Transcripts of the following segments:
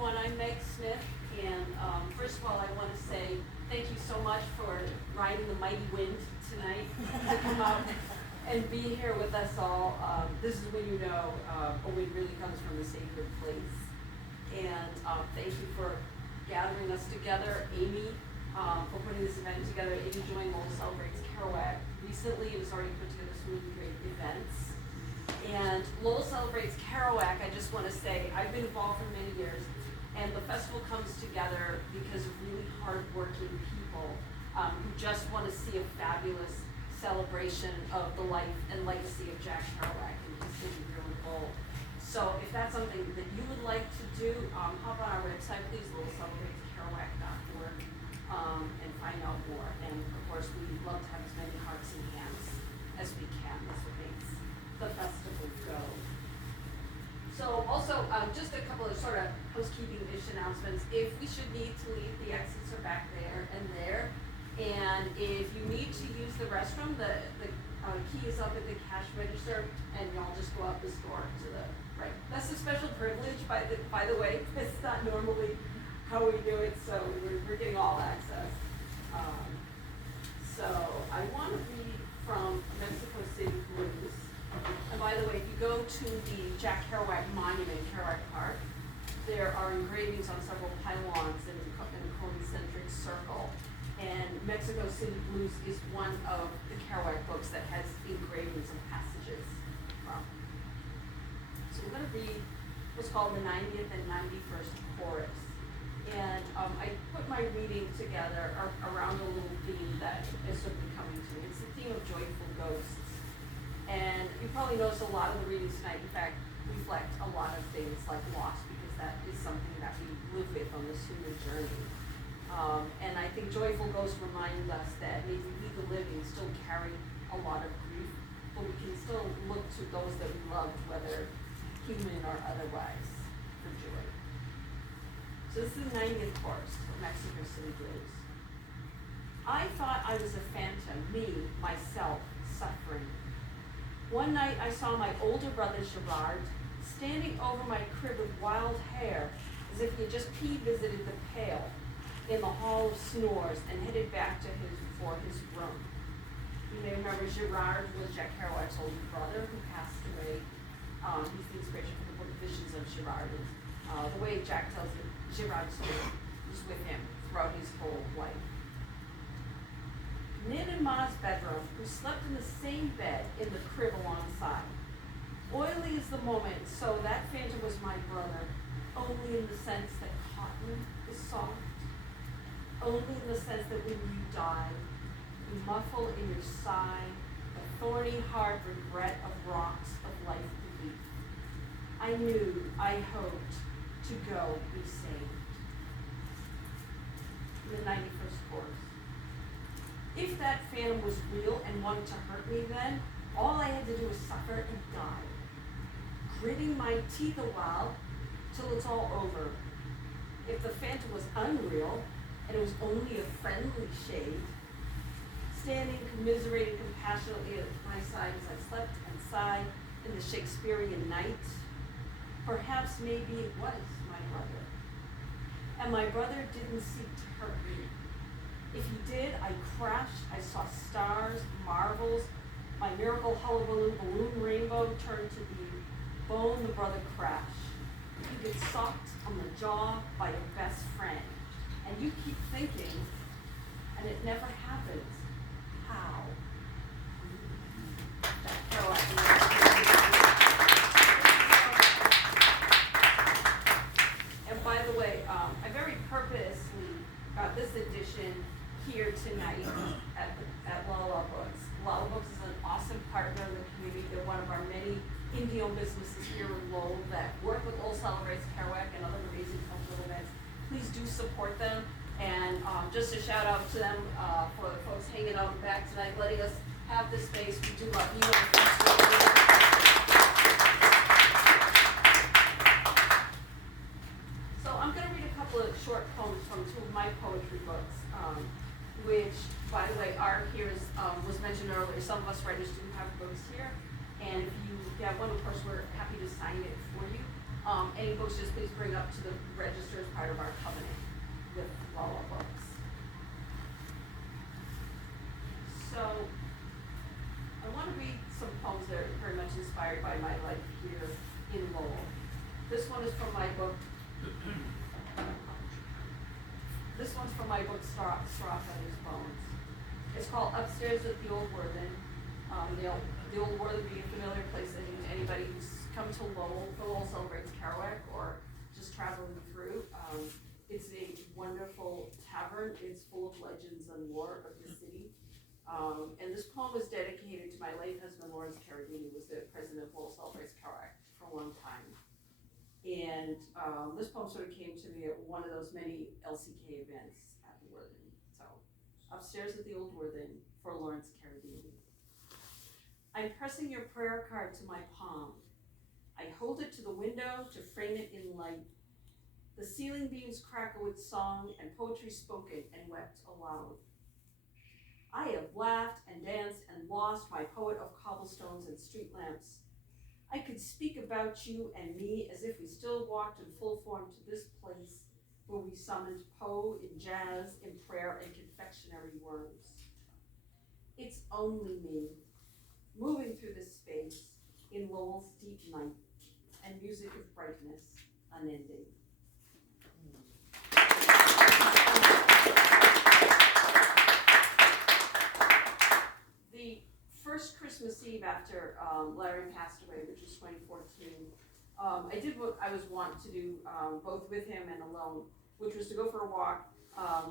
everyone. I'm Meg Smith, and first of all, I want to say thank you so much for riding the mighty wind tonight to come out and be here with us all. This is when you know a wind really comes from a sacred place. And thank you for gathering us together. Amy, for putting this event together. Amy joined Lowell Celebrates Kerouac recently. It was already put together some really great events. And Lowell Celebrates Kerouac, I just want to say, I've been involved for many years, and the festival comes together because of really hardworking people who just want to see a fabulous celebration of the life and legacy of Jack Kerouac and his city here in Lowell. So if that's something that you would like to do, hop on our website, please, lowellcelebratekerouac.org, and find out more. And of course, we love to have as many hearts and hands as we can. That's what makes the festival go. So also, just a couple of sort of housekeeping-ish announcements. If we should need to leave, the exits are back there and there. And if you need to use the restroom, the key is up at the cash register, and y'all just go out this door to the right. That's a special privilege, by the way. It's not normally how we do it, so we're getting all access. So I want to read from Mexico City Blues. And by the way, if you go to the Jack Kerouac Monument, Kerouac Park, there are engravings on several pylons in a concentric circle. And Mexico City Blues is one of the Kerouac books that has engravings and passages from. So we're going to read what's called the 90th and 91st chorus. And I put my reading together around a little theme that is sort of coming to me. It's the theme of joyful ghosts. And you probably noticed a lot of the readings tonight, in fact, reflect a lot of things like loss, because that is something that we live with on this human journey. And I think joyful ghosts remind us that maybe we, the living, still carry a lot of grief, but we can still look to those that we loved, whether human or otherwise, for joy. So this is the 90th chorus of Mexico City Blues. I thought I was a phantom, me, myself, suffering. One night I saw my older brother Gerard standing over my crib with wild hair, as if he had just visited the Pale in the Hall of Snores and headed back to for his room. You may remember Gerard was Jack Kerouac's older brother who passed away. He's the inspiration for the book Visions of Gerard. The way Jack tells it, Gerard's story was with him throughout his whole life. Nin and Ma's bedroom, who slept in the same bed in the crib alongside. Oily is the moment, so that phantom was my brother, only in the sense that cotton is soft, only in the sense that when you die, you muffle in your sigh the thorny hard regret of rocks of life beneath. I knew, I hoped, to go be saved. In the 91st chorus. If that phantom was real and wanted to hurt me then, all I had to do was suffer and die. Gritting my teeth a while till it's all over. If the phantom was unreal and it was only a friendly shade, standing commiserating compassionately at my side as I slept and sighed in the Shakespearean night, perhaps maybe it was my brother. And my brother didn't seek to hurt me. If he did, I crashed. I saw stars, marvels. My miracle hullabaloo balloon rainbow turned to the bone the brother crashed. You get socked on the jaw by your best friend. And you keep thinking, and it never happens. How? And by the way, I very purposely got this edition here tonight at Lala Books. Lala Books is an awesome partner in the community. They're one of our many indie-owned businesses here in Lowell that work with Lowell Celebrates Kerouac and other amazing cultural events. Please do support them. And just a shout out to them for the folks hanging out in the back tonight, letting us have this space. We do love you. So I'm going to read a couple of short poems from two of my poetry books, which, by the way, are here, was mentioned earlier. Some of us writers do have books here. And if you have one, of course, we're happy to sign it for you. Any books, just please bring up to the register as part of our covenant with Lowell Books. So, I want to read some poems that are very much inspired by my life here in Lowell. This one is from my book. This one's from my book, Straw on His Bones. It's called Upstairs at the Old Worthen. The Old Worthen being a familiar place to anybody who's come to Lowell. Lowell Celebrates Kerouac, or just traveling through. It's a wonderful tavern. It's full of legends and lore of the city. And this poem was dedicated to my late husband, Lawrence Carradine, who was the president of Lowell Celebrates Kerouac for a long time. And this poem sort of came to me at one of those many LCK events at the Worthen. So, Upstairs at the Old Worthen for Lawrence Carradine. I'm pressing your prayer card to my palm. I hold it to the window to frame it in light. The ceiling beams crackle with song and poetry spoken and wept aloud. I have laughed and danced and lost my poet of cobblestones and street lamps. I could speak about you and me as if we still walked in full form to this place where we summoned Poe in jazz, in prayer, and confectionery worms. It's only me, moving through this space in Lowell's deep night and music of brightness unending. The first Christmas Eve after Larry passed away, which was 2014, I did what I was wont to do, both with him and alone, which was to go for a walk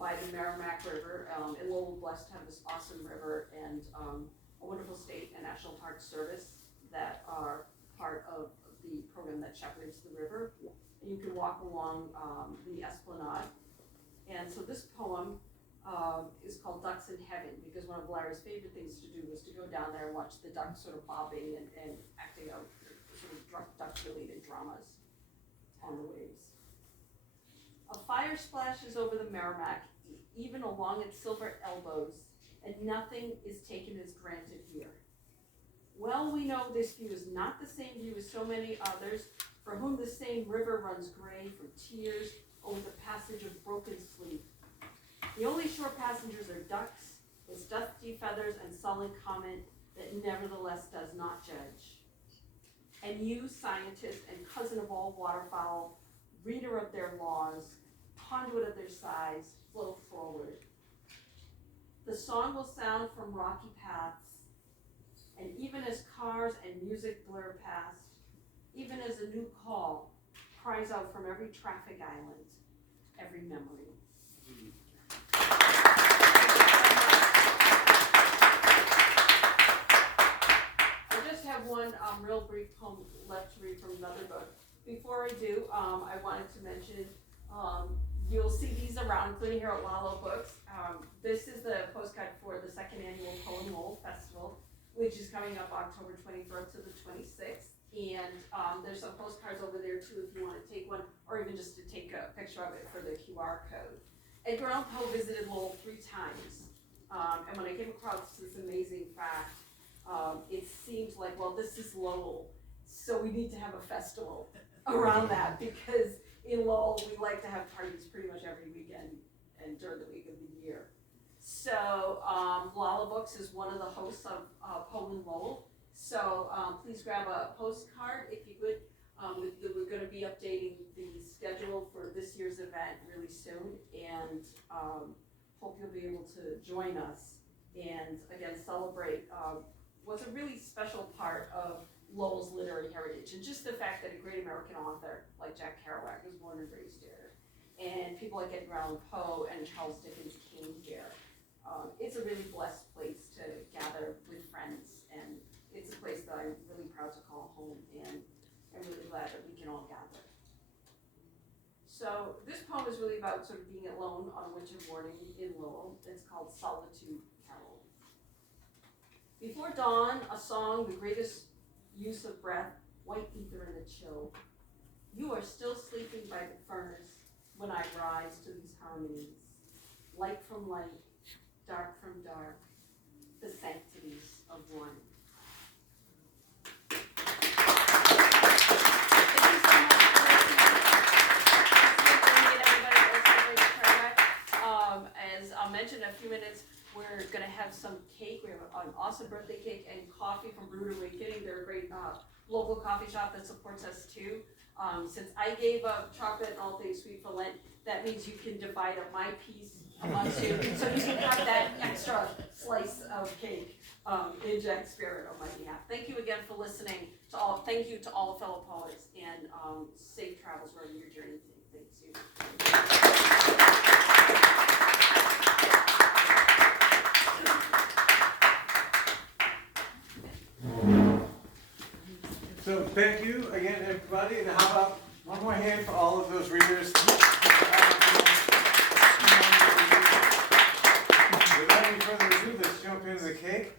by the Merrimack River. And Lowell blessed to have this awesome river and a wonderful state and national park service that are part of the program that shepherds the river. And you can walk along the esplanade. And so this poem is called Ducks in Heaven, because one of Larry's favorite things to do was to go down there and watch the ducks sort of bobbing and acting out sort of duck-related dramas on the waves. A fire splashes over the Merrimack, even along its silver elbows, and nothing is taken as granted here. Well, we know this view is not the same view as so many others, for whom the same river runs gray from tears over the passage of broken sleep. The only shore passengers are ducks, with dusty feathers and sullen comment that nevertheless does not judge. And you, scientist and cousin of all waterfowl, reader of their laws, conduit of their sighs, flow forward. The song will sound from rocky paths, and even as cars and music blur past, even as a new call cries out from every traffic island, every memory. I just have one real brief poem left to read from another book. Before I do, I wanted to mention, you'll see these around, including here at Lowell Books. This is the postcard for the second annual Poem Lowell Festival, which is coming up October 21st to the 26th. And there's some postcards over there too if you want to take one, or even just to take a picture of it for the QR code. Edgar Allan Poe visited Lowell 3 times. And when I came across this amazing fact, it seems like, well, this is Lowell, so we need to have a festival around that, because in Lowell, we like to have parties pretty much every weekend and during the week of the year. So Lala Books is one of the hosts of Poem in Lowell. So please grab a postcard if you would. We're going to be updating the schedule for this year's event really soon, and hope you'll be able to join us and again celebrate what's a really special part of Lowell's literary heritage, and just the fact that a great American author like Jack Kerouac was born and raised here, and people like Edgar Allan Poe and Charles Dickens came here. It's a really blessed place to gather with friends, and it's a place that I'm really proud to call home, and I'm really glad that we can all gather. So this poem is really about sort of being alone on a winter morning in Lowell. It's called Solitude Carol. Before dawn, a song, the greatest use of breath, white ether in the chill. You are still sleeping by the furnace when I rise to these harmonies. Light from light, dark from dark, the sanctities of one. Thank you so much. awesome birthday cake and coffee from Rude Awakening. They're a great local coffee shop that supports us too. Since I gave up chocolate and all things sweet for Lent, that means you can divide up my piece amongst you. So you can have that extra slice of cake in Jack's spirit on my behalf. Thank you again for listening to all. Thank you to all fellow poets, and safe travels wherever your journey takes you. So thank you again, everybody. And how about one more hand for all of those readers? Without any further ado, let's jump into the cake.